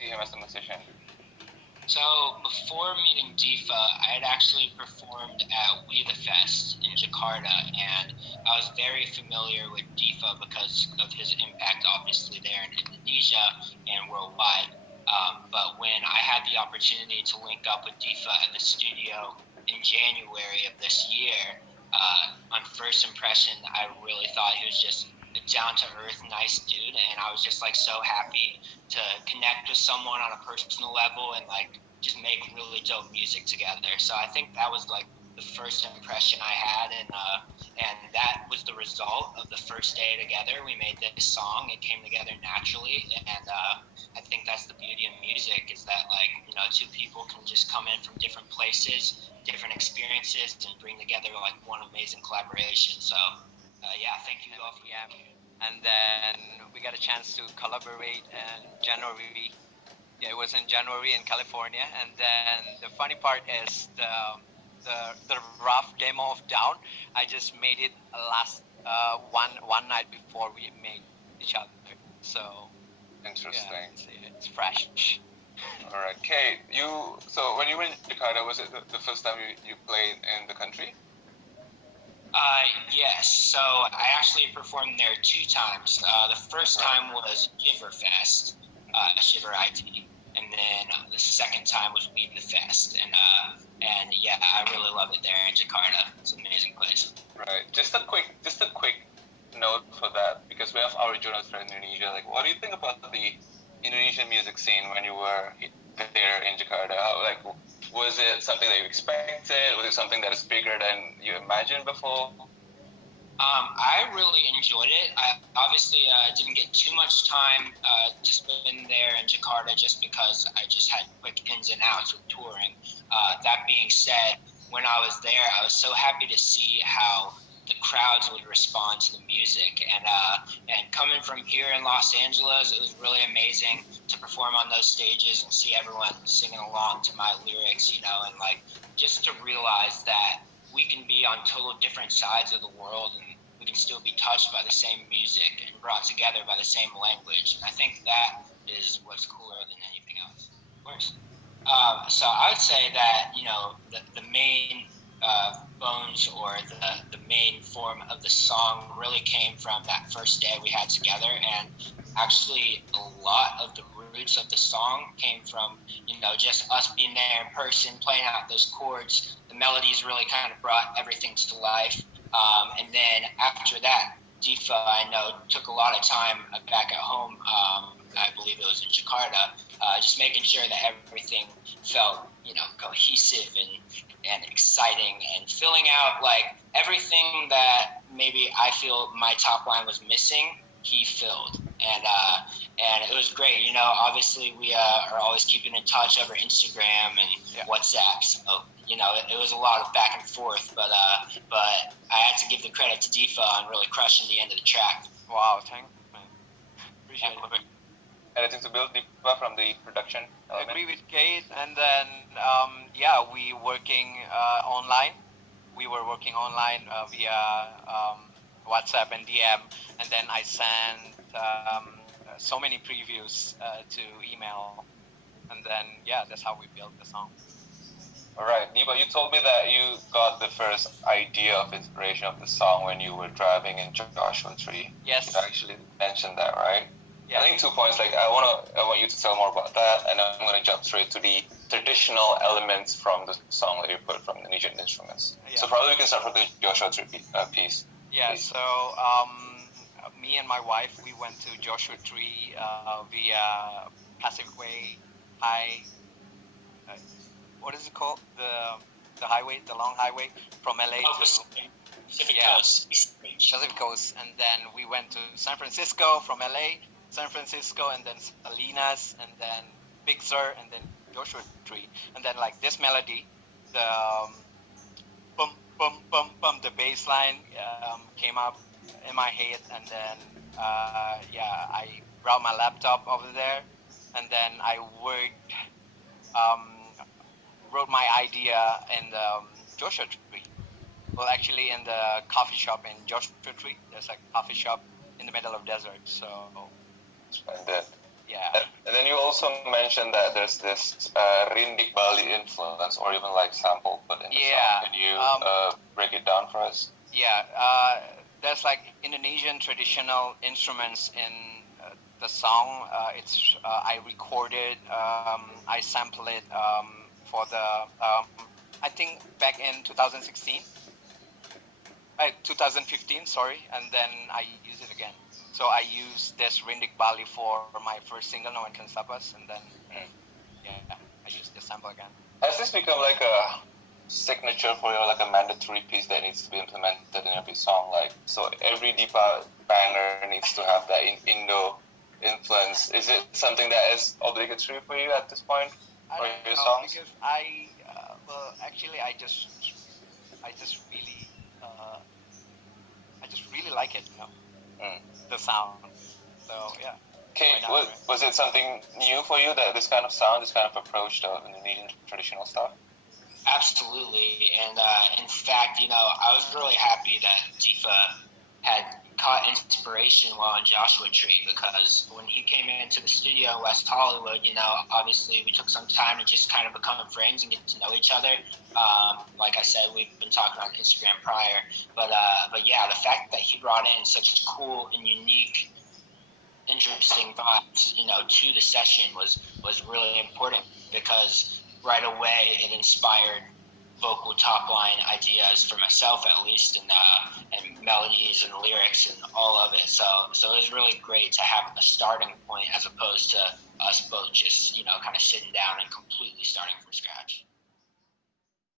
see him as a musician? So before meeting Dipha, I had actually performed at We The Fest in Jakarta, and I was very familiar with Dipha because of his impact, obviously, there in Indonesia and worldwide. But when I had the opportunity to link up with Dipha at the studio in January of this year, on first impression, I really thought he was just a down-to-earth, nice dude, and I was just like so happy to connect with someone on a personal level and like just make really dope music together. So I think that was like the first impression I had, and that was the result of the first day together. We made this song; it came together naturally, and I think that's the beauty of music is that like two people can just come in from different places, different experiences, and bring together like one amazing collaboration. So yeah, thank you all for having me. And then we got a chance to collaborate in January. Yeah, it was in January in California. And then the funny part is the rough demo of Down. I just made it last one night before we made each other. So interesting. Yeah, it's fresh. All right, Cade, so when you were in Jakarta, was it the first time you played in the country? Yes, so I actually performed there 2 times. The first time was Shiver Fest, Shiver IT, and then the second time was We The Fest, and yeah, I really love it there in Jakarta. It's an amazing place. Right. Just a quick note for that, because we have our journalists from Indonesia. Like, what do you think about the Indonesian music scene when you were there in Jakarta? Was it something that you expected? Was it something that is bigger than you imagined before? I really enjoyed it. I obviously didn't get too much time to spend there in Jakarta just because I just had quick ins and outs with touring. That being said, when I was there, I was so happy to see how the crowds would respond to the music. And coming from here in Los Angeles, it was really amazing to perform on those stages and see everyone singing along to my lyrics, and like just to realize that we can be on total different sides of the world and we can still be touched by the same music and brought together by the same language. And I think that is what's cooler than anything else. Of course. So I would say that, the main bones or the main form of the song really came from that first day we had together, and actually a lot of the roots of the song came from just us being there in person, playing out those chords. The melodies really kind of brought everything to life, and then after that, Dipha, I know, took a lot of time back at home. I believe it was in Jakarta, just making sure that everything felt cohesive and exciting, and filling out like everything that maybe I feel my top line was missing, he filled. And it was great. Obviously we are always keeping in touch over Instagram and WhatsApp. So, it was a lot of back and forth, but I had to give the credit to Dipha on really crushing the end of the track. Wow, thanks, man. Appreciate it. Anything to build Dipha from the production element? I agree with Cade, and then we working online. We were working online via WhatsApp and DM, and then I sent so many previews to email, and then that's how we built the song. All right, Dipha, you told me that you got the first idea of inspiration of the song when you were driving in Joshua Tree. Yes, you actually mentioned that, right? Yeah. I think 2 points. Like I want you to tell more about that, and I'm going to jump straight to the traditional elements from the song that you put from the Indonesian instruments. Yeah. So probably we can start from the Joshua Tree piece. Yeah. Please. So me and my wife, we went to Joshua Tree via Pacific Way High. What is it called? The highway, the long highway from LA to Pacific Coast. Pacific Coast, and then we went to San Francisco from LA. San Francisco, and then Salinas, and then Big Sur, and then Joshua Tree, and then like this melody, the bum bum bum bum, the bass line came up in my head, and then I brought my laptop over there, and then I wrote my idea in the Joshua Tree. Well, actually, in the coffee shop in Joshua Tree, there's like a coffee shop in the middle of desert, so. Splendid. Yeah. And then you also mentioned that there's this Rindik Bali influence, or even like sample put in the song. Can you break it down for us? Yeah, there's like Indonesian traditional instruments in the song. I recorded, I sampled it for the I think back in 2016, 2015, sorry, and then I used it again. So I used this Rindik Bali for my first single, No One Can Stop Us, and then I used the sample again. Has this become like a signature for you, like a mandatory piece that needs to be implemented in every song? Like, so every Dipha banger needs to have that Indo influence. Is it something that is obligatory for you at this point for your songs? Because I just really like it, the sound. So yeah. Okay, was it something new for you, that this kind of sound, this kind of approach to Indonesian traditional stuff? Absolutely, and in fact, I was really happy that Dipha had caught inspiration while in Joshua Tree, because when he came into the studio in West Hollywood, obviously we took some time to just kind of become friends and get to know each other. Like I said, we've been talking on Instagram prior, but yeah, the fact that he brought in such cool and unique, interesting vibes, to the session was really important, because right away it inspired vocal top line ideas for myself, at least, and melodies and lyrics and all of it. So it was really great to have a starting point, as opposed to us both just kind of sitting down and completely starting from scratch.